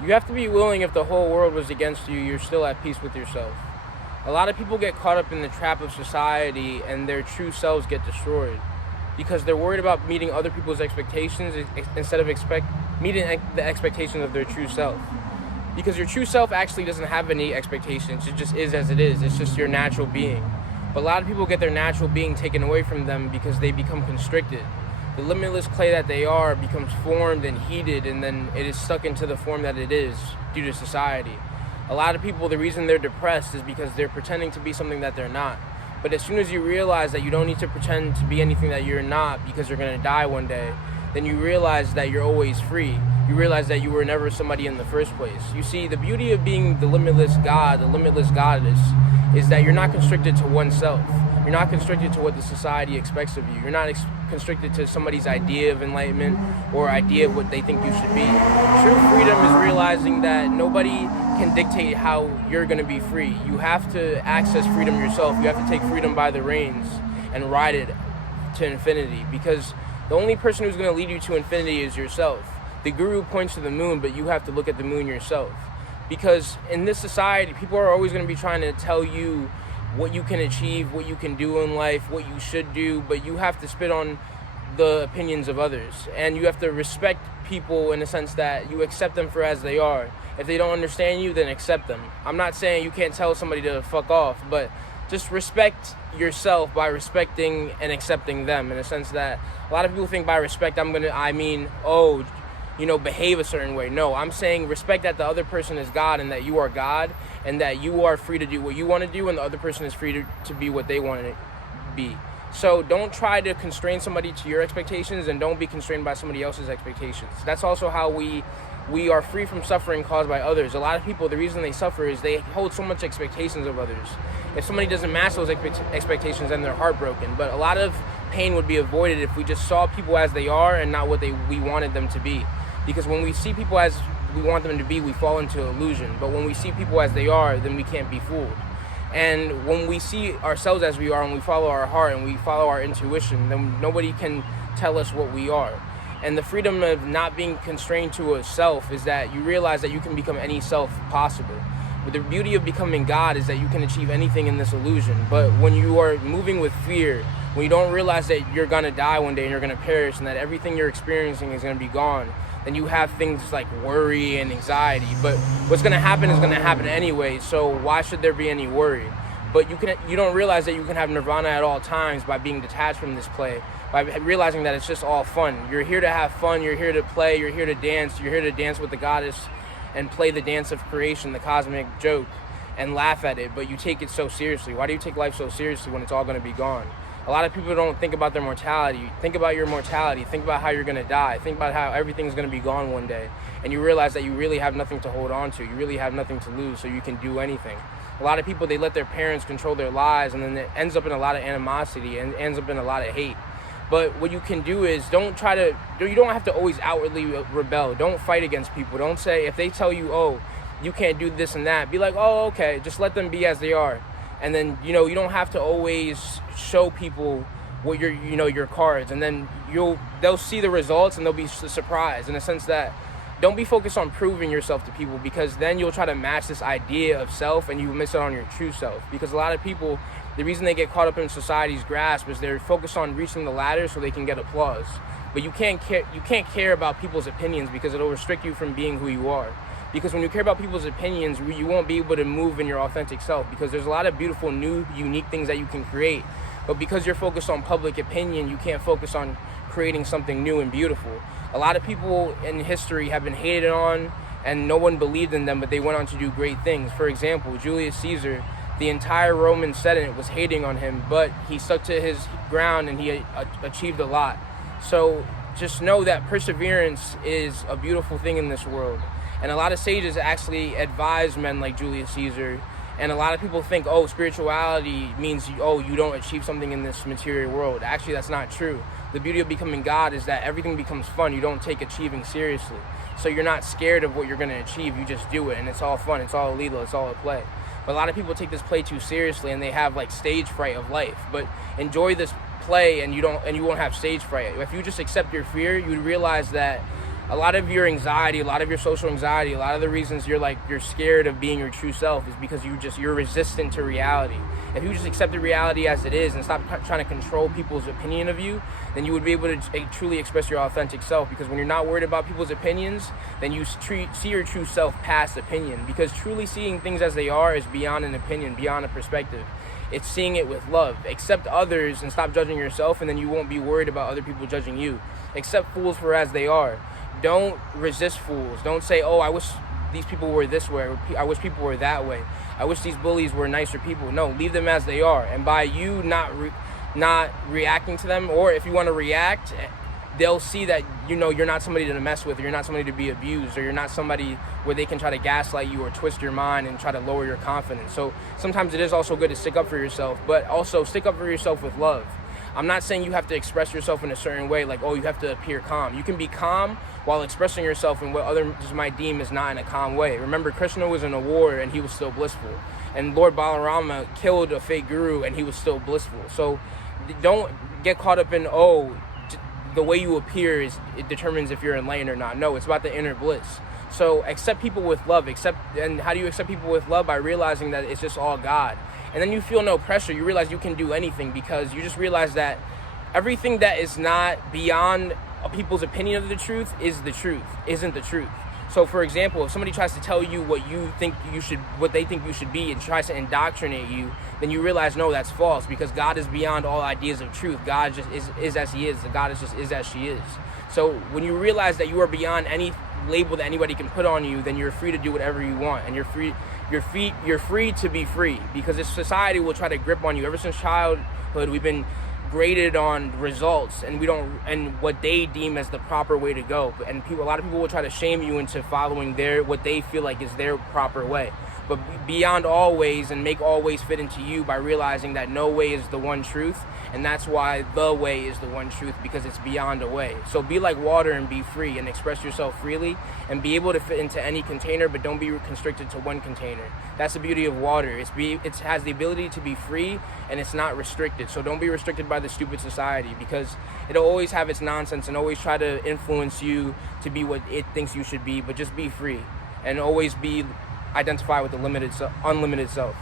You have to be willing, if the whole world was against you, you're still at peace with yourself. A lot of people get caught up in the trap of society and their true selves get destroyed because they're worried about meeting other people's expectations instead of meeting the expectations of their true self. Because your true self actually doesn't have any expectations. It just is as it is. It's just your natural being. But a lot of people get their natural being taken away from them because they become constricted. The limitless clay that they are becomes formed and heated, and then it is stuck into the form that it is due to society. A lot of people, the reason they're depressed is because they're pretending to be something that they're not. But as soon as you realize that you don't need to pretend to be anything that you're not because you're going to die one day, then you realize that you're always free. You realize that you were never somebody in the first place. You see, the beauty of being the limitless God, the limitless goddess, is that you're not constricted to oneself. You're not constricted to what the society expects of you. You're not constricted to somebody's idea of enlightenment or idea of what they think you should be. True freedom is realizing that nobody can dictate how you're going to be free. You have to access freedom yourself. You have to take freedom by the reins and ride it to infinity, because the only person who's going to lead you to infinity is yourself. The guru points to the moon, but you have to look at the moon yourself. Because in this society, people are always going to be trying to tell you what you can achieve, what you can do in life, what you should do, but you have to spit on the opinions of others. And you have to respect people in the sense that you accept them for as they are. If they don't understand you, then accept them. I'm not saying you can't tell somebody to fuck off, but just respect yourself by respecting and accepting them, in the sense that a lot of people think by respect behave a certain way. No, I'm saying respect that the other person is God and that you are God and that you are free to do what you want to do and the other person is free to be what they want to be. So don't try to constrain somebody to your expectations, and don't be constrained by somebody else's expectations. That's also how we are free from suffering caused by others. A lot of people, the reason they suffer is they hold so much expectations of others. If somebody doesn't match those expectations, then they're heartbroken. But a lot of pain would be avoided if we just saw people as they are and not what we wanted them to be. Because when we see people as we want them to be, we fall into illusion. But when we see people as they are, then we can't be fooled. And when we see ourselves as we are and we follow our heart and we follow our intuition, then nobody can tell us what we are. And the freedom of not being constrained to a self is that you realize that you can become any self possible. But the beauty of becoming God is that you can achieve anything in this illusion. But when you are moving with fear, when you don't realize that you're going to die one day and you're going to perish and that everything you're experiencing is going to be gone, then you have things like worry and anxiety. But what's going to happen is going to happen anyway, so why should there be any worry? But you don't realize that you can have nirvana at all times by being detached from this play, by realizing that it's just all fun. You're here to have fun, you're here to play, you're here to dance with the goddess and play the dance of creation, the cosmic joke, and laugh at it, but you take it so seriously. Why do you take life so seriously when it's all going to be gone? A lot of people don't think about their mortality. Think about your mortality. Think about how you're going to die. Think about how everything's going to be gone one day. And you realize that you really have nothing to hold on to. You really have nothing to lose, so you can do anything. A lot of people, they let their parents control their lives, and then it ends up in a lot of animosity and ends up in a lot of hate. But what you can do is you don't have to always outwardly rebel. Don't fight against people. Don't say, if they tell you, oh, you can't do this and that, be like, oh, okay, just let them be as they are. And then, you don't have to always show people what your cards, and then they'll see the results and they'll be surprised, in a sense that don't be focused on proving yourself to people, because then you'll try to match this idea of self and you miss out on your true self. Because a lot of people, the reason they get caught up in society's grasp is they're focused on reaching the ladder so they can get applause. But you can't care about people's opinions, because it'll restrict you from being who you are. Because when you care about people's opinions, you won't be able to move in your authentic self, because there's a lot of beautiful, new, unique things that you can create. But because you're focused on public opinion, you can't focus on creating something new and beautiful. A lot of people in history have been hated on and no one believed in them, but they went on to do great things. For example, Julius Caesar, the entire Roman Senate was hating on him, but he stuck to his ground and he achieved a lot. So just know that perseverance is a beautiful thing in this world. And a lot of sages actually advise men like Julius Caesar. And a lot of people think, oh, spirituality means, you don't achieve something in this material world. Actually, that's not true. The beauty of becoming God is that everything becomes fun. You don't take achieving seriously. So you're not scared of what you're going to achieve. You just do it, and it's all fun. It's all illegal. It's all a play. But a lot of people take this play too seriously, and they have like stage fright of life. But enjoy this play, and you won't have stage fright. If you just accept your fear, you would realize that A lot of your anxiety, a lot of your social anxiety, a lot of the reasons you're scared of being your true self is because you're resistant to reality. If you just accepted reality as it is and stop trying to control people's opinion of you, then you would be able to truly express your authentic self. Because when you're not worried about people's opinions, then you see your true self past opinion. Because truly seeing things as they are is beyond an opinion, beyond a perspective. It's seeing it with love. Accept others and stop judging yourself, and then you won't be worried about other people judging you. Accept fools for as they are. Don't resist fools. Don't say, oh, I wish these people were this way, or I wish people were that way. I wish these bullies were nicer people. No, leave them as they are. And by you not reacting to them, or if you want to react, they'll see that, you're not somebody to mess with, or you're not somebody to be abused, or you're not somebody where they can try to gaslight you or twist your mind and try to lower your confidence. So sometimes it is also good to stick up for yourself, but also stick up for yourself with love. I'm not saying you have to express yourself in a certain way, like, oh, you have to appear calm. You can be calm while expressing yourself in what others might deem is not in a calm way. Remember, Krishna was in a war and he was still blissful. And Lord Balarama killed a fake guru and he was still blissful. So don't get caught up in, the way you appear it determines if you're enlightened or not. No, it's about the inner bliss. So accept people with love. And how do you accept people with love? By realizing that it's just all God. And then you feel no pressure. You realize you can do anything because you just realize that everything that is not beyond people's opinion of the truth isn't the truth. So for example, if somebody tries to tell you what they think you should be and tries to indoctrinate you, then you realize, no, that's false, because God is beyond all ideas of truth. God just is as he is. God just is as she is. So when you realize that you are beyond any label that anybody can put on you, then you're free to do whatever you want, and you're free to be free, because this society will try to grip on you. Ever since childhood, we've been graded on results and what they deem as the proper way to go. And a lot of people will try to shame you into following what they feel like is their proper way. But beyond all ways, and make all ways fit into you by realizing that no way is the one truth, and that's why the way is the one truth, because it's beyond a way. So be like water and be free and express yourself freely and be able to fit into any container, but don't be constricted to one container. That's the beauty of water. It has the ability to be free and it's not restricted. So don't be restricted by the stupid society, because it'll always have its nonsense and always try to influence you to be what it thinks you should be, but just be free and always identify with the unlimited self.